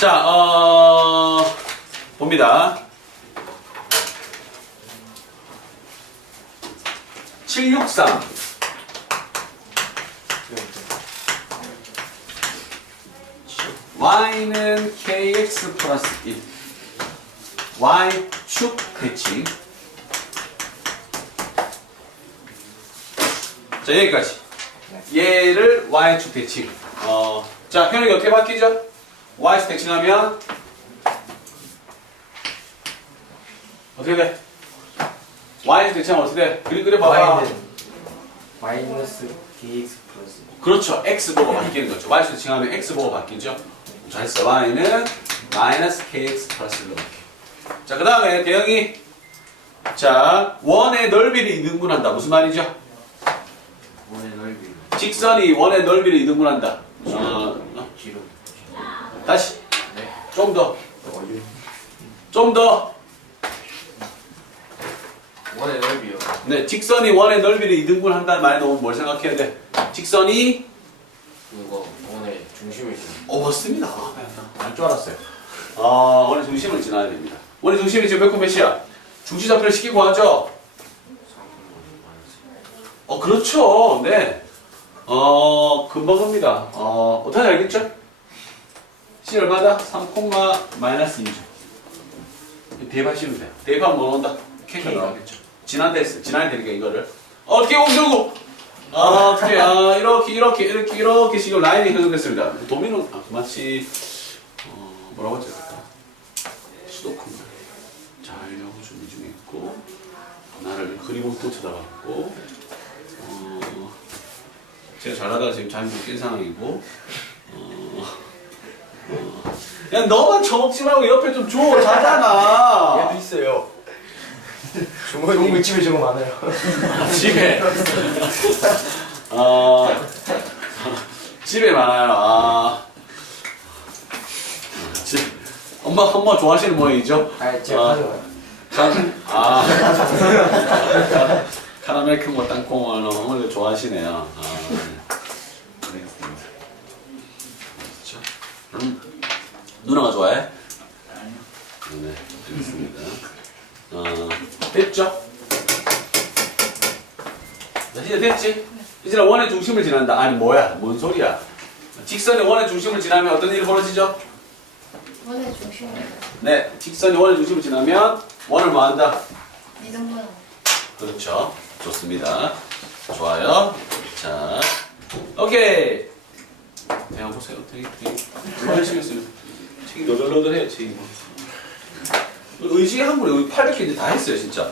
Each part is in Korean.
자, 어, 봅니다. 763. y는 kx 플러스 1. y축 대칭. 자, 여기까지. 얘를 y축 대칭. 어, 자, 현역이 어떻게 바뀌죠? Y축 대칭하면 어떻게 돼? y축 대칭하면 어떻게 돼? 그림 그려봐봐. y는 마이너스 kx 플러스 그렇죠. x 보고 바뀌는 거죠. y축 대칭하면 x 보고 바뀌죠. 잘했어. y는 마이너스 kx 플러스 1로 바뀌어. 자, 그 다음에 대형이 자, 원의 넓이를 이등분한다. 무슨 말이죠? 원의 넓이 직선이 원의 넓이를 이등분한다. 어, 어, 다시 네 좀 더, 좀 더. 원의 넓이요 네, 직선이 원의 넓이를 이등분 한다는 말에 너무 뭘 생각해야 돼? 직선이 그거 원의 중심을 어 맞습니다. 알줄 알았어요. 아, 원의 중심을 지나야 됩니다. 원의 중심이 지금 몇분 몇이야? 중시좌표를 시키고 하죠. 3분의 마이너스 어, 그렇죠. 네. 어, 금방 갑니다. 어, 어떻게 알겠죠? C 얼마다? 3, 마이너스 2죠. 대입하시면 돼요. 대입하면 뭐 나온다? K가. 나오겠죠. 지난대, 지난해 되니까 이거를. 어떻게 옮기고? 아, 어떻게, 아, 이렇게, 이렇게, 이렇게, 이렇게 지금 라인이 형성됐습니다. 도미노, 아, 마치, 어, 뭐라고 하죠? 수도큰 잘 연구 준비 중에 있고, 나를 그림을 또 쳐다봤고, 어, 제가 잘하다가 지금 잠이 못깬 상황이고, 야, 너만 처먹지 말고 옆에 좀 줘, 자잖아. 있어요 주머니 물집이 조금 많아요 집에. 어, 집에 많아요. 아. 집. 엄마, 엄마 좋아하시는 모양이죠? 아 제가 아. 가져가요 참, 아. 카라멜 큰거 땅콩은 어머니도 좋아하시네요. 아, 네. 알겠습니다. 그렇죠. 음, 누나가 좋아해? 네, 알겠습니다. 어, 됐죠? 자, 이제 됐지? 이제 원의 중심을 지난다. 아니, 뭐야? 뭔 소리야? 직선의 원의 중심을 지나면 어떤 일이 벌어지죠? 원의 중심을 네, 직선이 원의 중심을 지나면 원을 뭐 한다? 이등분 그렇죠. 좋습니다. 좋아요. 자, 오케이. 내가 보세요. 되게, 되게, 쓰면 책이 너덜너덜해요. 뭐. 의지 한국에 우리 800개 이제 다 했어요, 진짜.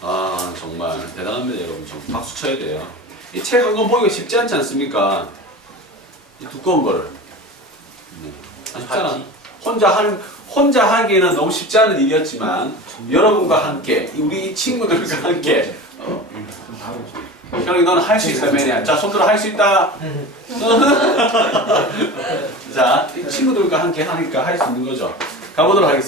아, 정말 대단합니다, 여러분. 좀 박수 쳐야 돼요. 이 책 한 권 보기가 쉽지 않지 않습니까? 이 두꺼운 거를. 네. 아, 쉽잖아. 혼자 하는, 혼자 하기에는 너무 쉽지 않은 일이었지만, 여러분과 함께, 우리 친구들과 함께, 어, 형이 너는 할 수 있어, 매니아. 자, 손들어 할 수 있다. 자, 이 친구들과 함께 하니까 할 수 있는 거죠. 가보도록 하겠습니다.